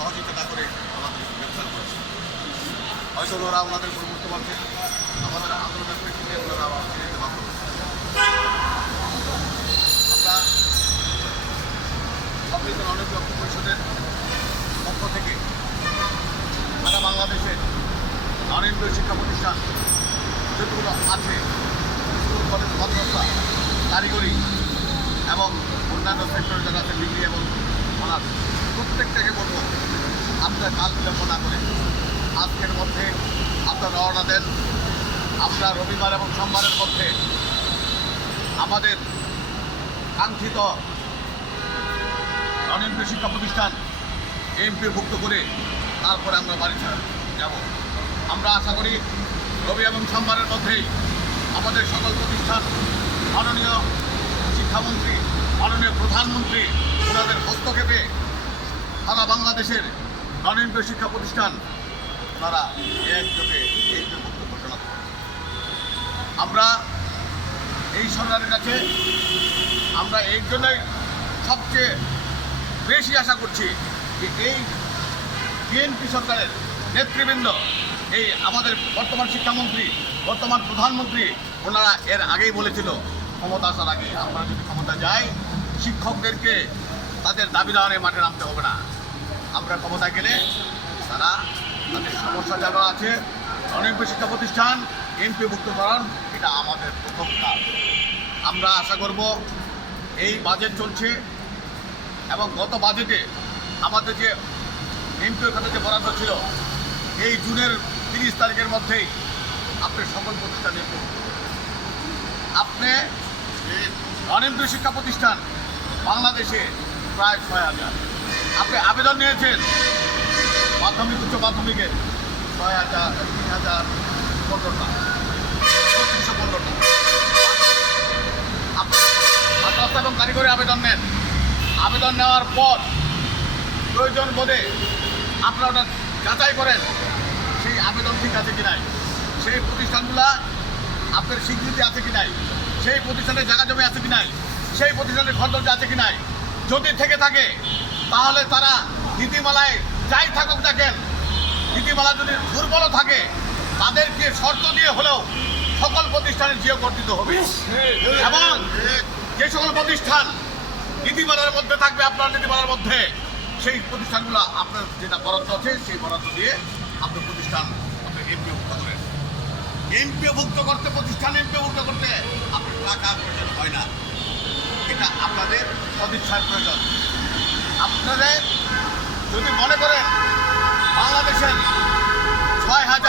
সহযোগিতা করে আমাদের গ্রেপ্তার করেছে। হয়তো ওনারা ওনাদের কোনো বুঝতে পারছে আমাদের আন্দোলনের পরিস্থিতি ওনারা আবার ফিরে যেতে বাধ্য হচ্ছে। আমরা সংবিধান অনেক লক্ষ্য পরিষদের পক্ষ থেকে সারা বাংলাদেশের অনেকগুলো শিক্ষা প্রতিষ্ঠান যেগুলো আছে, স্কুল কলেজ মাদ্রাসা কারিগরি এবং অন্যান্য সেক্টরে যারা আছে ডিগ্রি এবং অনার্স, প্রত্যেকটাকে বলব আপনারা কাল বিলম্ব না করে আজকের মধ্যে আপনারা রওনা দেন। আমরা রবিবার এবং সোমবারের মধ্যে আমাদের কাঙ্ক্ষিত অনেকগুলো শিক্ষা প্রতিষ্ঠান এমপিভুক্ত করে তারপরে আমরা বাড়ি যাব। আমরা আশা করি রবি এবং সোমবারের মধ্যেই আমাদের সকল প্রতিষ্ঠান মাননীয় শিক্ষামন্ত্রী, মাননীয় প্রধানমন্ত্রী ওনাদের হস্তক্ষেপে সারা বাংলাদেশের অনেকগুলো শিক্ষা প্রতিষ্ঠান ওনারা একযোগে এমপিভুক্ত ঘোষণা করেন। আমরা এই সরকারের কাছে আমরা এই জন্যই সবচেয়ে বেশি আশা করছি যে এই বিএনপি সরকারের নেতৃবৃন্দ, এই আমাদের বর্তমান শিক্ষামন্ত্রী, বর্তমান প্রধানমন্ত্রী, ওনারা এর আগেই বলেছিল ক্ষমতা আসার আগে আমরা যদি ক্ষমতা যাই শিক্ষকদেরকে তাদের দাবি দাওয়ারে মাঠে নামতে হবে না। আমরা ক্ষমতায় গেলে তারা তাদের সমস্যা যারা আছে অনেকগুলো শিক্ষা প্রতিষ্ঠান এমপিভুক্তকরণ, এটা আমাদের প্রথম কাজ। আমরা আশা করব এই বাজেট চলছে এবং গত বাজেটে আমাদের যে এমপিও খাতে যে বরাদ্দ ছিল এই জুনের 30 তারিখের মধ্যেই আপনি সকল প্রতিষ্ঠানে আপনি অনেকগুলো শিক্ষা প্রতিষ্ঠান বাংলাদেশে প্রায় 6,000 আপনি আবেদন নিয়েছেন মাধ্যমিক উচ্চ মাধ্যমিকে 6,000 3,015টা 3,315টা। আপনি মাদ্রাসা এবং কারিগরি আবেদন নেন, আবেদন নেওয়ার পর প্রয়োজন বোধে আপনারা ওটা যাচাই করেন সেই আবেদন ঠিক আছে কি নাই, সেই প্রতিষ্ঠানগুলা আপনার স্বীকৃতি আছে কি নাই, সেই প্রতিষ্ঠানের জায়গা জমি আছে কি নাই, সেই প্রতিষ্ঠানের খরচ আছে কি নাই। যদি থেকে থাকে তাহলে তারা নীতিমালায় যাই থাকুক দেখেন, নীতিমালা যদি দুর্বল থাকে তাদেরকে শর্ত দিয়ে হলেও সকল প্রতিষ্ঠানে জিও গঠিত হবে এবং যে সকল প্রতিষ্ঠান নীতিমালার মধ্যে থাকবে, আপনার নীতিমালার মধ্যে সেই প্রতিষ্ঠানগুলো আপনার যেটা বরাদ্দ আছে সেই বরাদ্দ দিয়ে আপনার প্রতিষ্ঠান আপনি এমপিভুক্ত করেন। এমপিভুক্ত করতে প্রতিষ্ঠান এমপিভুক্ত করতে আপনার টাকা প্রয়োজন হয় না, এটা আপনাদের সদিচ্ছার প্রয়োজন। আপনাদের যদি মনে করেন বাংলাদেশের 6,000